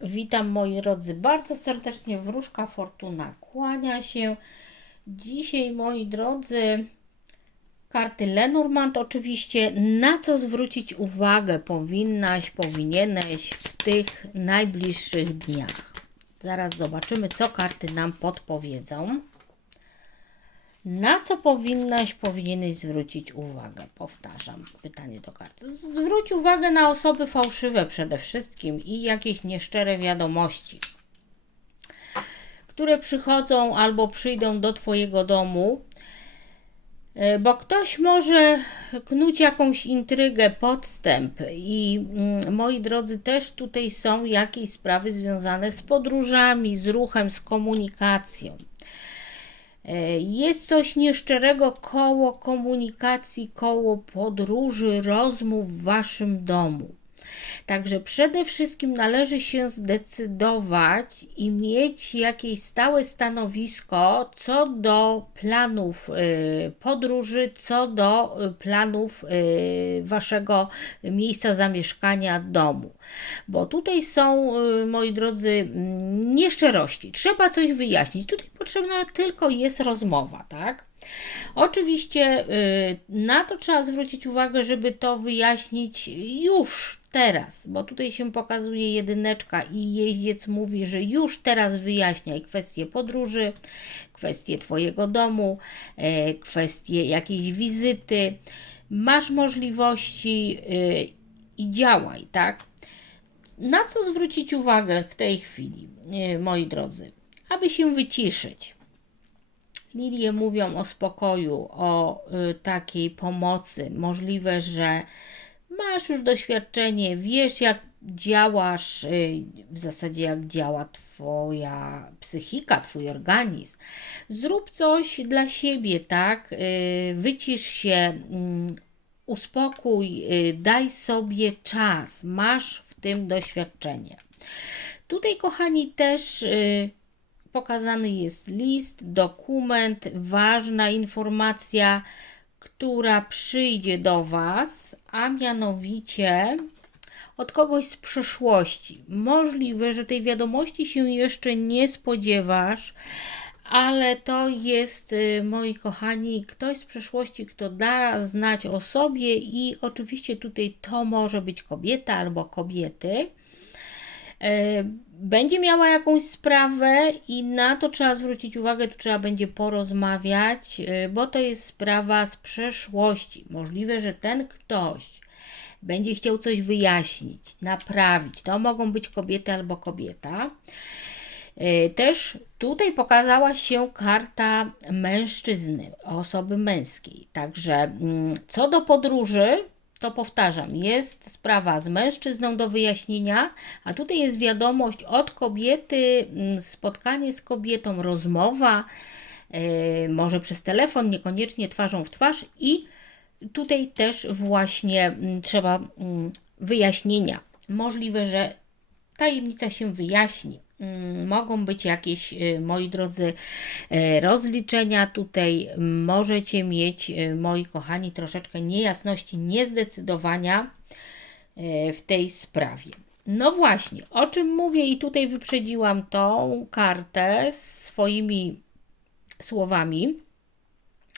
Witam moi drodzy bardzo serdecznie. Wróżka Fortuna kłania się. Dzisiaj moi drodzy karty Lenormand oczywiście. Na co zwrócić uwagę powinnaś, powinieneś w tych najbliższych dniach. Zaraz zobaczymy co karty nam podpowiedzą. Na co powinnaś, powinieneś zwrócić uwagę? Powtarzam pytanie do karty. Zwróć uwagę na osoby fałszywe przede wszystkim i jakieś nieszczere wiadomości, które przychodzą albo przyjdą do Twojego domu, e, bo ktoś może knuć jakąś intrygę, podstęp i mm, moi drodzy, też tutaj są jakieś sprawy związane z podróżami, z ruchem, z komunikacją. Jest coś nieszczerego koło komunikacji, koło podróży, rozmów w waszym domu. Także przede wszystkim należy się zdecydować i mieć jakieś stałe stanowisko co do planów y, podróży, co do y, planów y, waszego miejsca zamieszkania domu. Bo tutaj są, moi drodzy, mm, nieszczerości. Trzeba coś wyjaśnić. Tutaj potrzebna tylko jest rozmowa, tak? Oczywiście na to trzeba zwrócić uwagę, żeby to wyjaśnić już teraz, bo tutaj się pokazuje jedyneczka i jeździec mówi, że już teraz wyjaśniaj kwestie podróży, kwestie Twojego domu, e, kwestie jakiejś wizyty. Masz możliwości y, i działaj, tak? Na co zwrócić uwagę w tej chwili, y, moi drodzy? Aby się wyciszyć. Lilie mówią o spokoju, o takiej pomocy. Możliwe, że masz już doświadczenie, wiesz jak działasz, y, w zasadzie jak działa Twoja psychika, Twój organizm. Zrób coś dla siebie, tak? Y, wycisz się, mm, uspokój, y, daj sobie czas. Masz w tym doświadczenie. Tutaj, kochani, też pokazany jest list, dokument, ważna informacja, która przyjdzie do Was, a mianowicie od kogoś z przyszłości. Możliwe, że tej wiadomości się jeszcze nie spodziewasz, ale to jest, y, moi kochani, ktoś z przyszłości, kto da znać o sobie i oczywiście tutaj to może być kobieta albo kobiety. E, będzie miała jakąś sprawę i na to trzeba zwrócić uwagę, tu trzeba będzie porozmawiać, e, bo to jest sprawa z przeszłości. Możliwe, że ten ktoś będzie chciał coś wyjaśnić, naprawić. To mogą być kobiety albo kobieta. E, Też tutaj pokazała się karta mężczyzny, osoby męskiej. Także mm, co do podróży, to powtarzam, jest sprawa z mężczyzną do wyjaśnienia, a tutaj jest wiadomość od kobiety, mm, spotkanie z kobietą, rozmowa, e, może przez telefon, niekoniecznie twarzą w twarz i tutaj też właśnie mm, trzeba mm, wyjaśnienia. Możliwe, że tajemnica się wyjaśni. Mm, Mogą być jakieś, y, moi drodzy, e, rozliczenia. Tutaj możecie mieć, y, moi kochani, troszeczkę niejasności, niezdecydowania w tej sprawie. No właśnie, o czym mówię i tutaj wyprzedziłam tą kartę swoimi słowami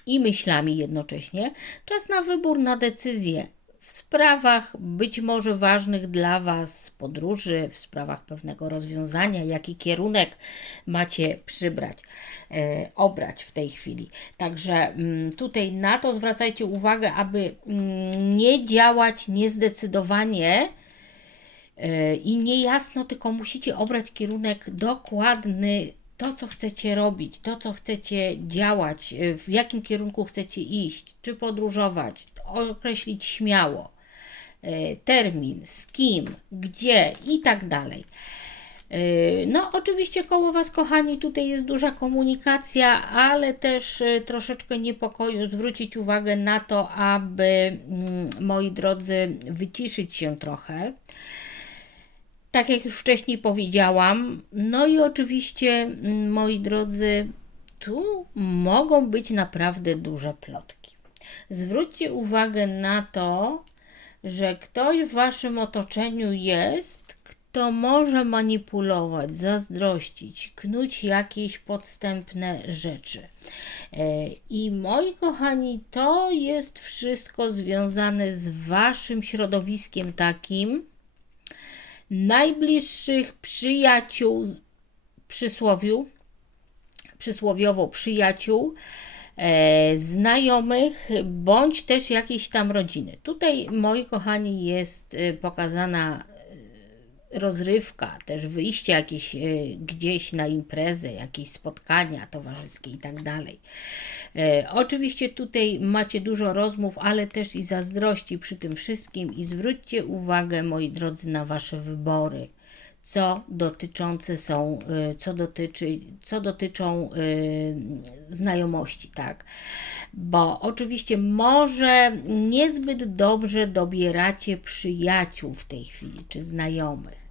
i myślami jednocześnie. Czas na wybór, na decyzję w sprawach być może ważnych dla Was podróży, w sprawach pewnego rozwiązania, jaki kierunek macie przybrać, e, obrać w tej chwili. Także mm, tutaj na to zwracajcie uwagę, aby mm, nie działać niezdecydowanie e, i niejasno, tylko musicie obrać kierunek dokładny, to co chcecie robić, to co chcecie działać, e, w jakim kierunku chcecie iść, czy podróżować, określić śmiało e, termin, z kim, gdzie i tak dalej. E, No, oczywiście koło Was, kochani, tutaj jest duża komunikacja, ale też troszeczkę niepokoju. Zwrócić uwagę na to, aby, mm, moi drodzy, wyciszyć się trochę. Tak jak już wcześniej powiedziałam, no i oczywiście, mm, moi drodzy, tu mogą być naprawdę duże plotki. Zwróćcie uwagę na to, że ktoś w waszym otoczeniu jest, to może manipulować, zazdrościć, knuć jakieś podstępne rzeczy. E, I moi kochani, to jest wszystko związane z waszym środowiskiem takim, najbliższych przyjaciół, przysłowiu, przysłowiowo przyjaciół, e, znajomych, bądź też jakiejś tam rodziny. Tutaj, moi kochani, jest e, pokazana rozrywka, też wyjście jakieś e, gdzieś na imprezę, jakieś spotkania towarzyskie i tak dalej. E, Oczywiście tutaj macie dużo rozmów, ale też i zazdrości przy tym wszystkim i zwróćcie uwagę, moi drodzy, na Wasze wybory co dotyczące są, y, co, dotyczy, co dotyczą y, znajomości, tak? Bo oczywiście może niezbyt dobrze dobieracie przyjaciół w tej chwili, czy znajomych.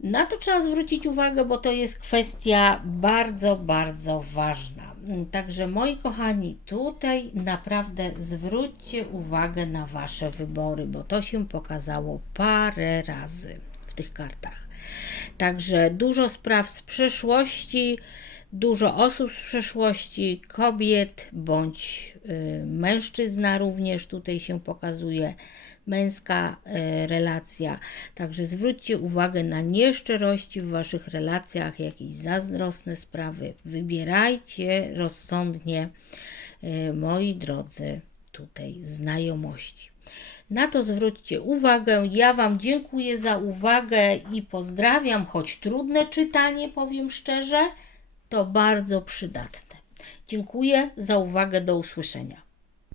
Na to trzeba zwrócić uwagę, bo to jest kwestia bardzo, bardzo ważna. Także moi kochani, tutaj naprawdę zwróćcie uwagę na Wasze wybory, bo to się pokazało parę razy tych kartach. Także dużo spraw z przeszłości, dużo osób z przeszłości, kobiet bądź y, mężczyzna również tutaj się pokazuje, męska y, relacja. Także zwróćcie uwagę na nieszczerości w waszych relacjach, jakieś zazdrosne sprawy. Wybierajcie rozsądnie, y, moi drodzy, tutaj znajomości. Na to zwróćcie uwagę. Ja Wam dziękuję za uwagę i pozdrawiam, choć trudne czytanie, powiem szczerze, to bardzo przydatne. Dziękuję za uwagę. Do usłyszenia.